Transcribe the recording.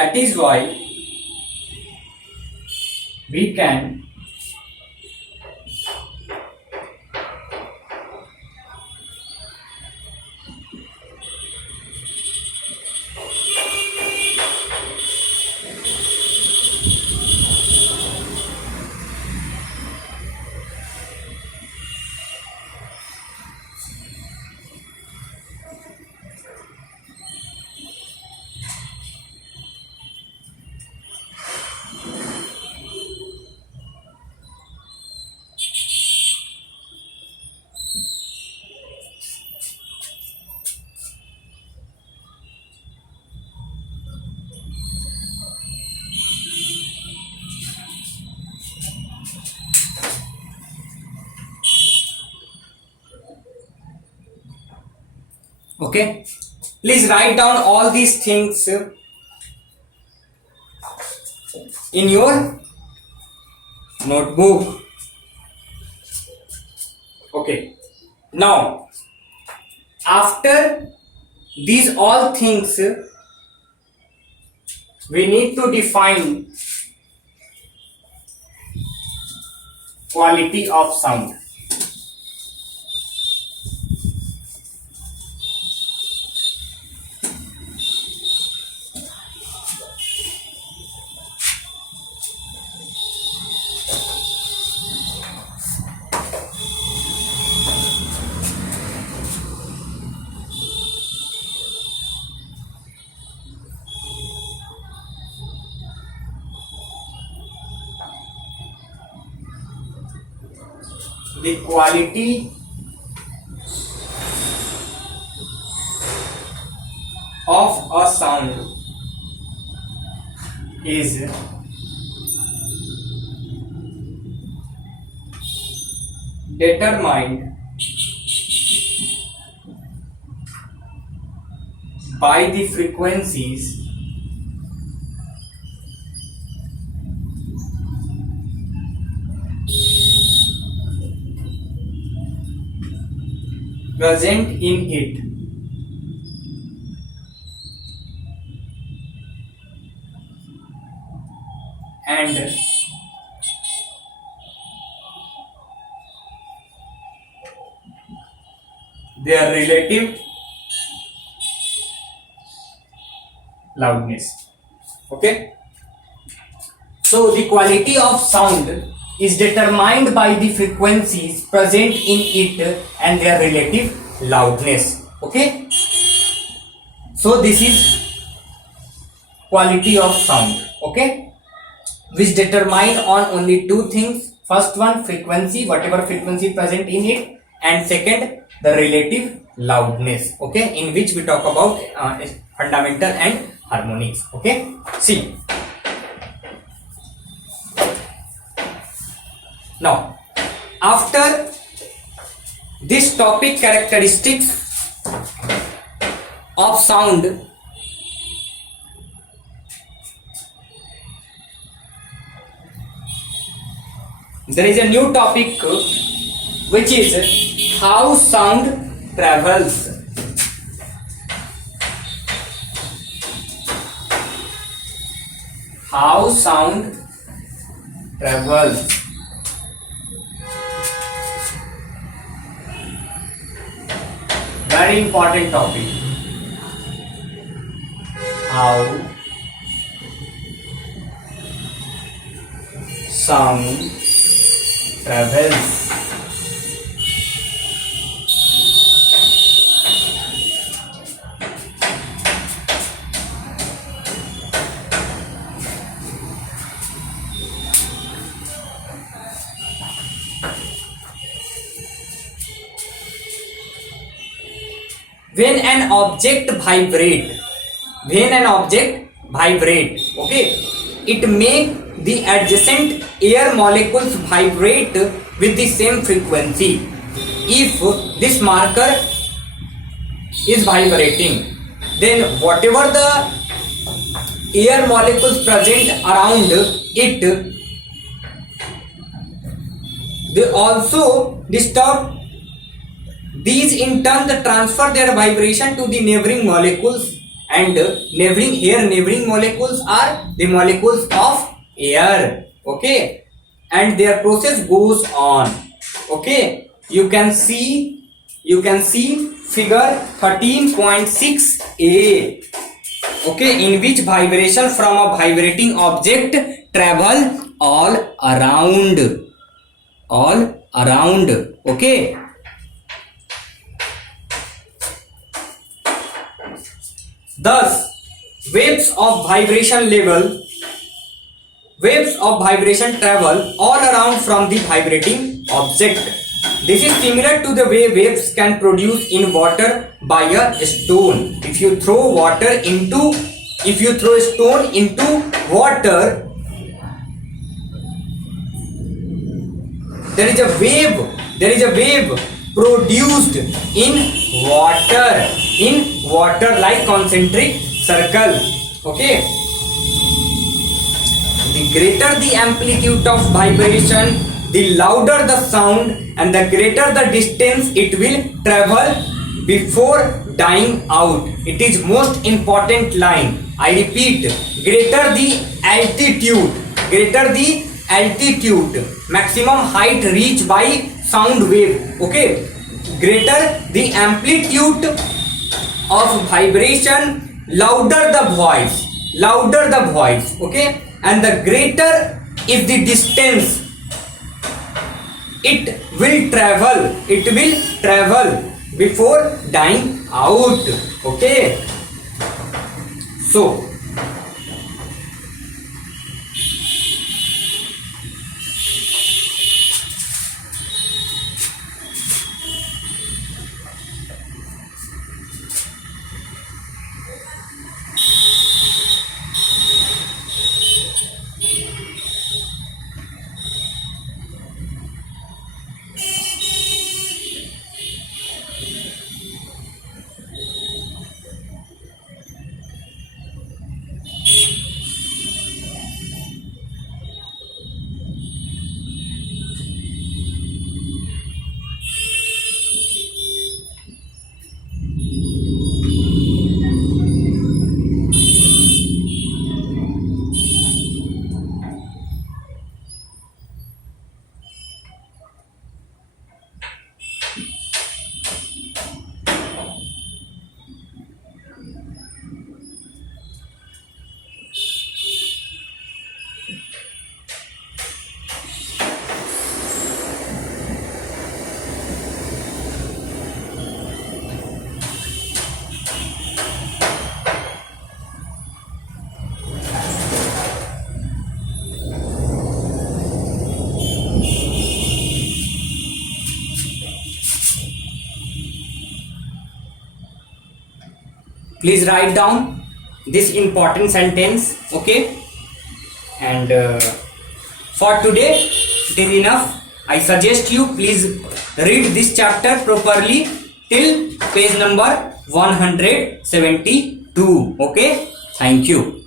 That is why we can okay. Please write down all these things in your notebook. Okay. Now, after these all things, we need to define quality of sound. The quality of a sound is determined by the frequencies present in it and their relative loudness. Okay, so the quality of sound is determined by the frequencies present in it and their relative loudness. Okay, so this is quality of sound, okay, which determine on only two things. First one, frequency, whatever frequency present in it, and second, the relative loudness, okay, in which we talk about fundamental and harmonics. Okay, see, now after this topic, characteristics of sound, there is a new topic which is how sound travels. How sound travels. Very important topic. How sound travels. When an object vibrate, okay, it make the adjacent air molecules vibrate with the same frequency. If this marker is vibrating, then whatever the air molecules present around it, they also disturb. These in turn transfer their vibration to the neighboring molecules and neighboring molecules are the molecules of air. Okay, and their process goes on. Okay, you can see figure 13.6a. okay, in which vibration from a vibrating object travel all around. Okay, thus waves of vibration travel all around from the vibrating object. This is similar to the way waves can produce in water by a stone. If you throw a stone into water, there is a wave produced in water like concentric circle. Okay, the greater the amplitude of vibration, the louder the sound, and the greater the distance it will travel before dying out. It is most important line. I repeat, greater the altitude, maximum height reached by sound wave. Okay, greater the amplitude of vibration, louder the voice. Okay, and the greater is the distance it will travel before dying out. Okay, so please write down this important sentence. Okay, and for today it is enough. I suggest you please read this chapter properly till page number 172. Okay, thank you.